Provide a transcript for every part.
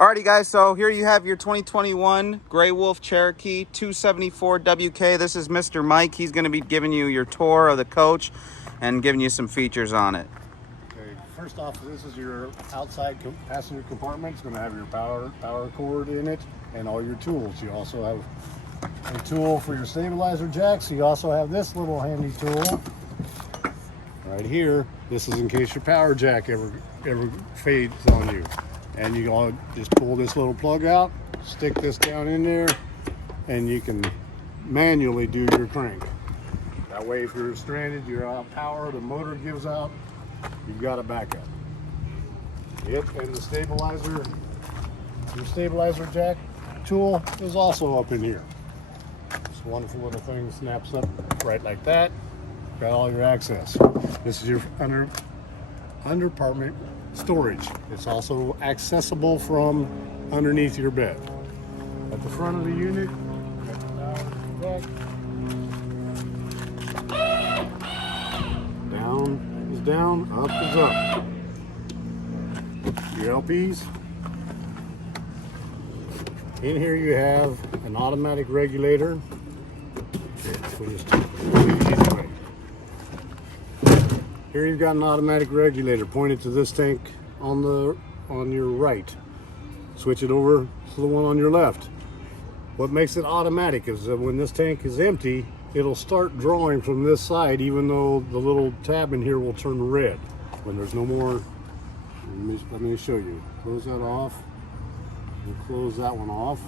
Alrighty guys, so here you have your 2021 Grey Wolf Cherokee 274 WK. This is Mr. Mike. He's going to be giving you your tour of the coach and giving you some features on it. Okay, first off, this is your outside passenger compartment. It's going to have your power cord in it and all your tools. You also have a tool for your stabilizer jacks. You also have this little handy tool right here. This is in case your power jack ever fades on you. And you all just pull this little plug out, stick this down in there, and you can manually do your crank. That way, if you're stranded, you're out of power, the motor gives out, you've got a backup. Yep, and the stabilizer, your stabilizer jack tool is also up in here. This wonderful little thing snaps up right like that. Got all your access. This is your underpartment storage. It's also accessible from underneath your bed. At the front of the unit, down is down, up is up. Your LPs. In here you have an automatic regulator. Here you've got an automatic regulator pointed to this tank on your right. Switch it over to the one on your left. What makes it automatic is that when this tank is empty, it'll start drawing from this side, even though the little tab in here will turn red when there's no more. Let me show you. Close that off and close that one off.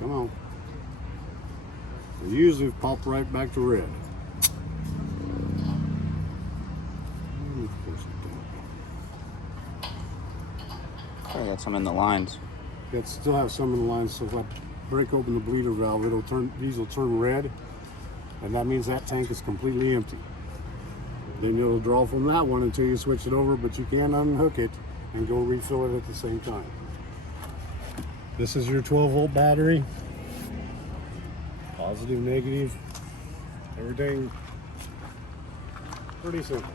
Come on. They usually pop right back to red. I got some in the lines. It still have some in the lines, so if I break open the bleeder valve, these will turn red, and that means that tank is completely empty. Then you'll draw from that one until you switch it over, but you can unhook it and go refill it at the same time. This is your 12-volt battery. Positive, negative, everything pretty simple.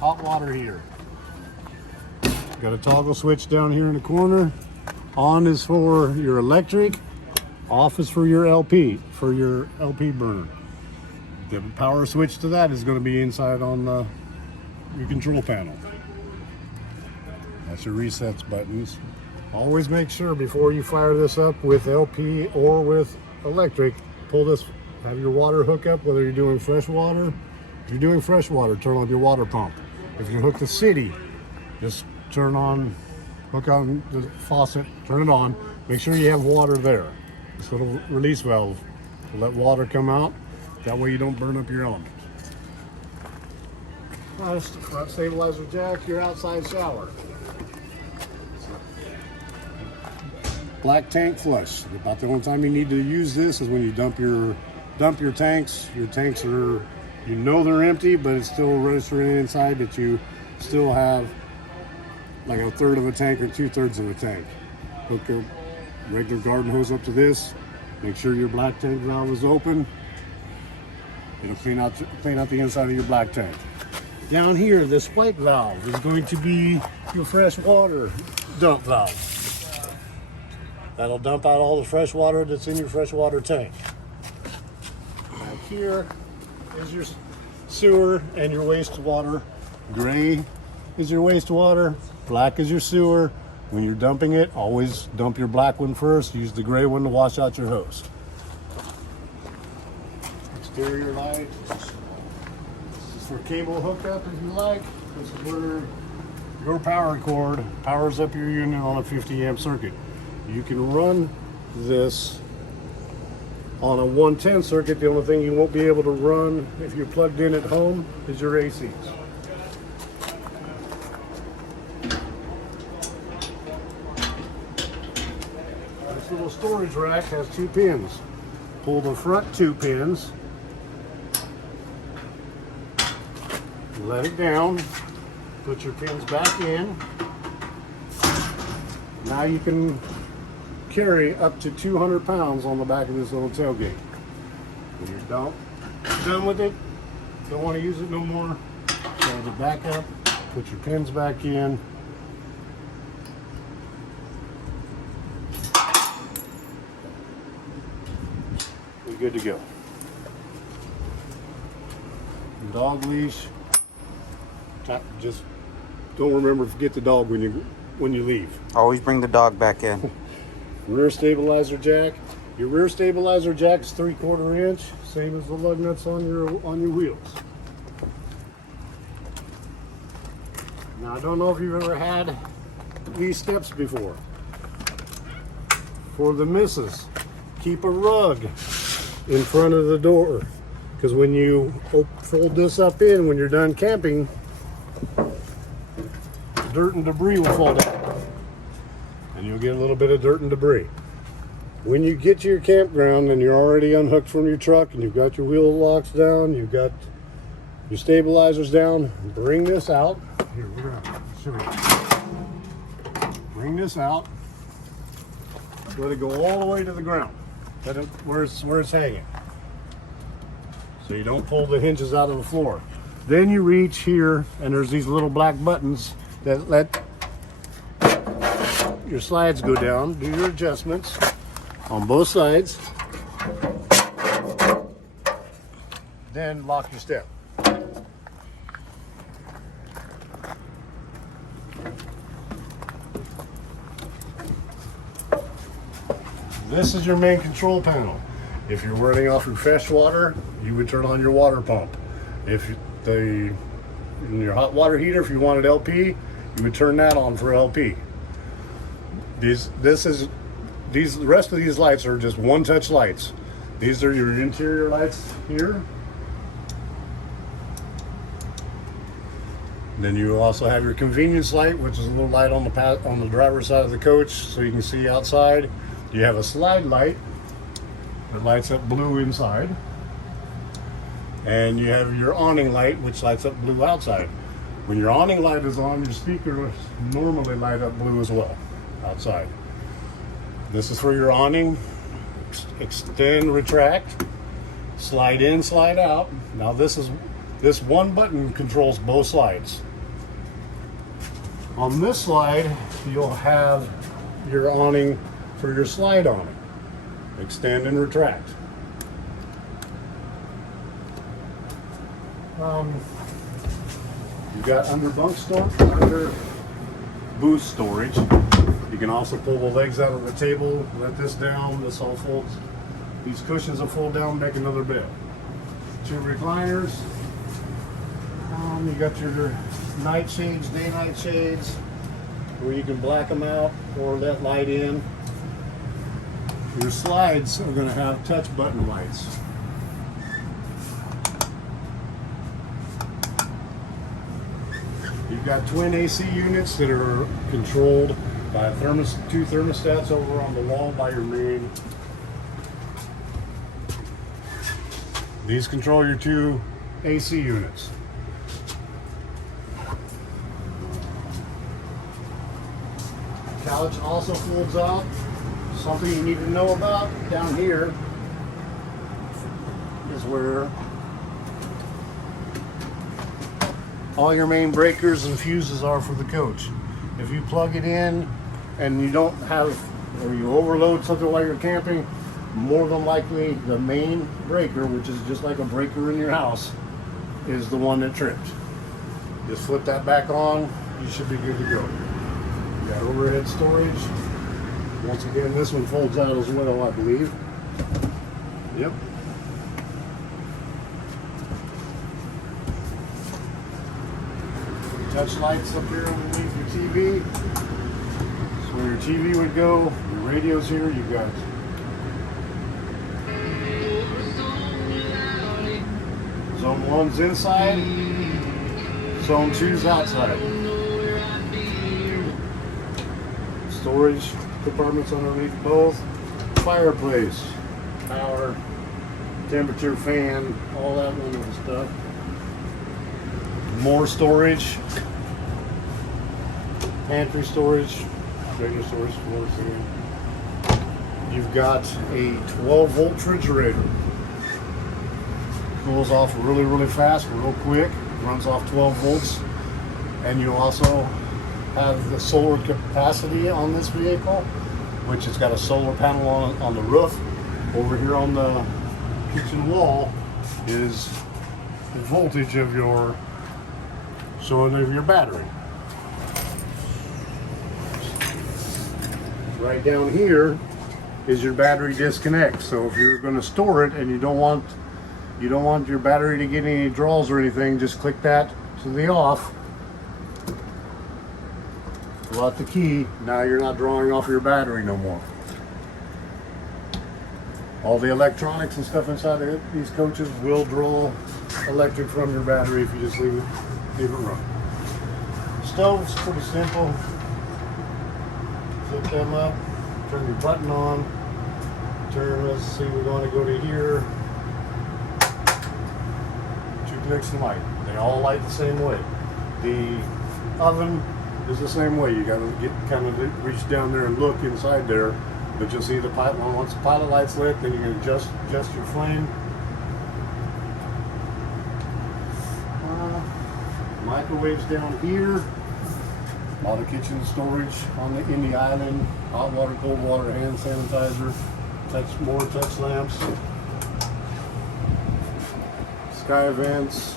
Hot water heater. Got a toggle switch down here in the corner. On is for your electric, off is for your LP burner. The power switch to that is going to be inside on your control panel. That's your resets buttons. Always make sure before you fire this up with LP or with electric, pull this, have your water hook up, whether you're doing fresh water. If you're doing fresh water, turn on your water pump. If you hook the city, just hook on the faucet, turn it on. Make sure you have water there. This little release valve will let water come out. That way you don't burn up your element. That's the front stabilizer jack, your outside shower. Black tank flush. About the only time you need to use this is when you dump your tanks. Your tanks are, you know they're empty, but it's still registering inside that you still have like a third of a tank or 2/3 of a tank. Hook your regular garden hose up to this. Make sure your black tank valve is open. It'll clean out the inside of your black tank. Down here, this white valve is going to be your fresh water dump valve. That'll dump out all the fresh water that's in your freshwater tank. Back here is your sewer and your wastewater. Gray is your wastewater, black is your sewer. When you're dumping it, always dump your black one first. Use the gray one to wash out your hose. Exterior light. This is for cable hookup if you like. This is where your power cord powers up your unit on a 50 amp circuit. You can run this on a 110 circuit. The only thing you won't be able to run if you're plugged in at home is your ACs. This little storage rack has 2 pins. Pull the front 2 pins, let it down, put your pins back in. Now you can carry up to 200 pounds on the back of this little tailgate. When you're done with it, don't want to use it no more, close it back up, put your pins back in. You're good to go. Dog leash. Just don't remember to forget the dog when you leave. Always bring the dog back in. Rear stabilizer jack. Your rear stabilizer jack is 3/4 inch, same as the lug nuts on your wheels. Now I don't know if you've ever had these steps before. For the missus, keep a rug in front of the door, because when you fold this up in when you're done camping, dirt and debris will fall down, and you'll get a little bit of dirt and debris. When you get to your campground and you're already unhooked from your truck and you've got your wheel locks down, you've got your stabilizers down, bring this out. Here, we're gonna show you. Bring this out. Let it go all the way to the ground. Let it where it's hanging. So you don't pull the hinges out of the floor. Then you reach here and there's these little black buttons that let your slides go down. Do your adjustments on both sides, then lock your step. This is your main control panel. If you're running off your fresh water, you would turn on your water pump. In your hot water heater, if you wanted LP, you would turn that on for LP. The rest of these lights are just one-touch lights. These are your interior lights here. Then you also have your convenience light, which is a little light on the driver's side of the coach, so you can see outside. You have a slide light that lights up blue inside, and you have your awning light, which lights up blue outside. When your awning light is on, your speakers normally light up blue as well outside. This is for your awning. Extend, retract, slide in, slide out. Now this one button controls both slides. On this slide, you'll have your awning for your slide awning. Extend and retract. You've got under booth storage. You can also pull the legs out of the table, let this down, this all folds. These cushions will fold down, make another bed. 2 recliners. You got your night shades, day-night shades, where you can black them out or let light in. Your slides are going to have touch button lights. You've got twin AC units that are controlled by 2 thermostats over on the wall by your main. These control your 2 AC units. Couch also folds out. Something you need to know about down here is where all your main breakers and fuses are for the coach. If you plug it in and you don't have, or you overload something while you're camping, more than likely the main breaker, which is just like a breaker in your house, is the one that tripped. Just flip that back on, you should be good to go. You got overhead storage. Once again, this one folds out as well, I believe. Yep. Touch lights up here underneath your TV. That's where your TV would go. Your radio's here. You got Zone 1's inside. Zone 2's outside. Storage compartments underneath both. Fireplace, power, temperature fan, all that wonderful stuff. More storage, pantry storage, regular storage. You've got a 12-volt refrigerator. cools off really, really fast, real quick. Runs off 12 volts. And you also have the solar capacity on this vehicle, which has got a solar panel on the roof. Over here on the kitchen wall is the voltage of your battery. Right down here is your battery disconnect. So if you're going to store it and you don't want your battery to get any draws or anything, just click that to the off. Pull out the key. Now you're not drawing off your battery no more. All the electronics and stuff inside of these coaches will draw electric from your battery if you just leave it run. Stove's pretty simple. Flip them up, turn your button on, let's see, we're going to go to here. 2 clicks and light. They all light the same way. The oven is the same way. You got to kind of reach down there and look inside there. But you'll see the pilot. Once the pilot light's lit, then you can adjust your flame. Microwaves down here. A lot of kitchen storage in the island. Hot water, cold water, hand sanitizer. More touch lamps. Sky vents.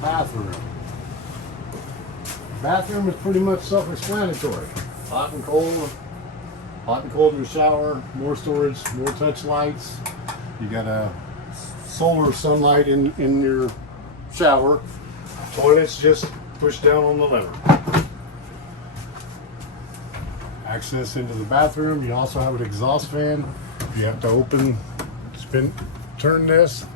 Bathroom. Bathroom is pretty much self-explanatory. Hot and cold in your shower, more storage, more touch lights. You got a solar sunlight in your shower. Toilets just push down on the lever. Access into the bathroom. You also have an exhaust fan. You have to turn this,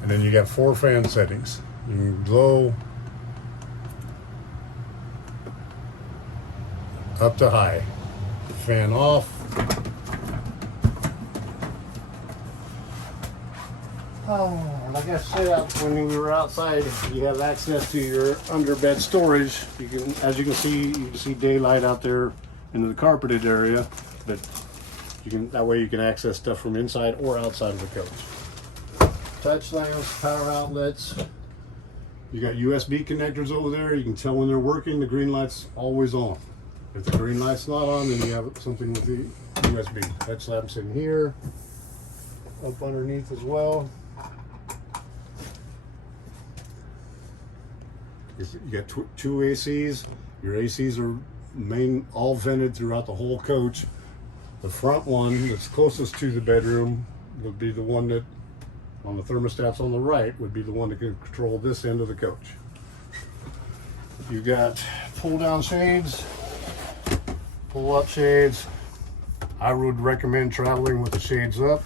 and then you got 4 fan settings. You can blow up to high. Fan off. Oh, like I said, when we were outside, you have access to your underbed storage. You can, as you can see daylight out there into the carpeted area, but that way you can access stuff from inside or outside of the coach. Touch lamps, power outlets. You got USB connectors over there. You can tell when they're working. The green light's always on. If the green light's not on, then you have something with the USB. Touch lamps in here, up underneath as well. You got 2 ACs. Your ACs are all vented throughout the whole coach. The front one that's closest to the bedroom would be the one that, on the thermostats on the right, would be the one that can control this end of the coach. You've got pull down shades, pull up shades. I would recommend traveling with the shades up.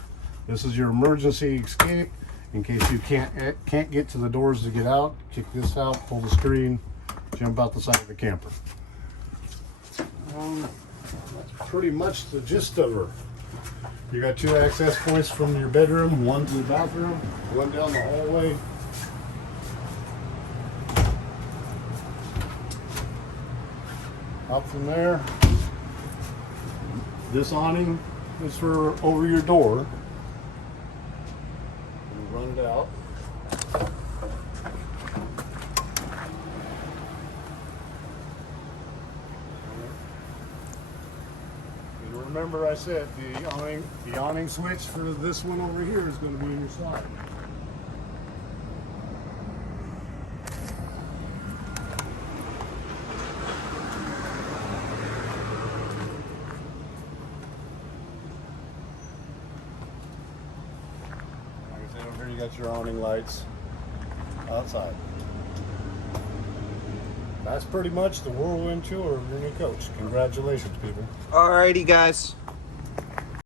This is your emergency escape in case you can't get to the doors to get out. Kick this out, pull the screen, jump out the side of the camper. That's pretty much the gist of her. You got 2 access points from your bedroom, 1 to the bathroom, 1 down the hallway. Up from there, this awning is for over your door. We'll run it out. Remember I said the awning switch for this one over here is going to be in your slide. Like I said, over here you got your awning lights outside. That's pretty much the whirlwind tour of your new coach. Congratulations, people. Alrighty, guys.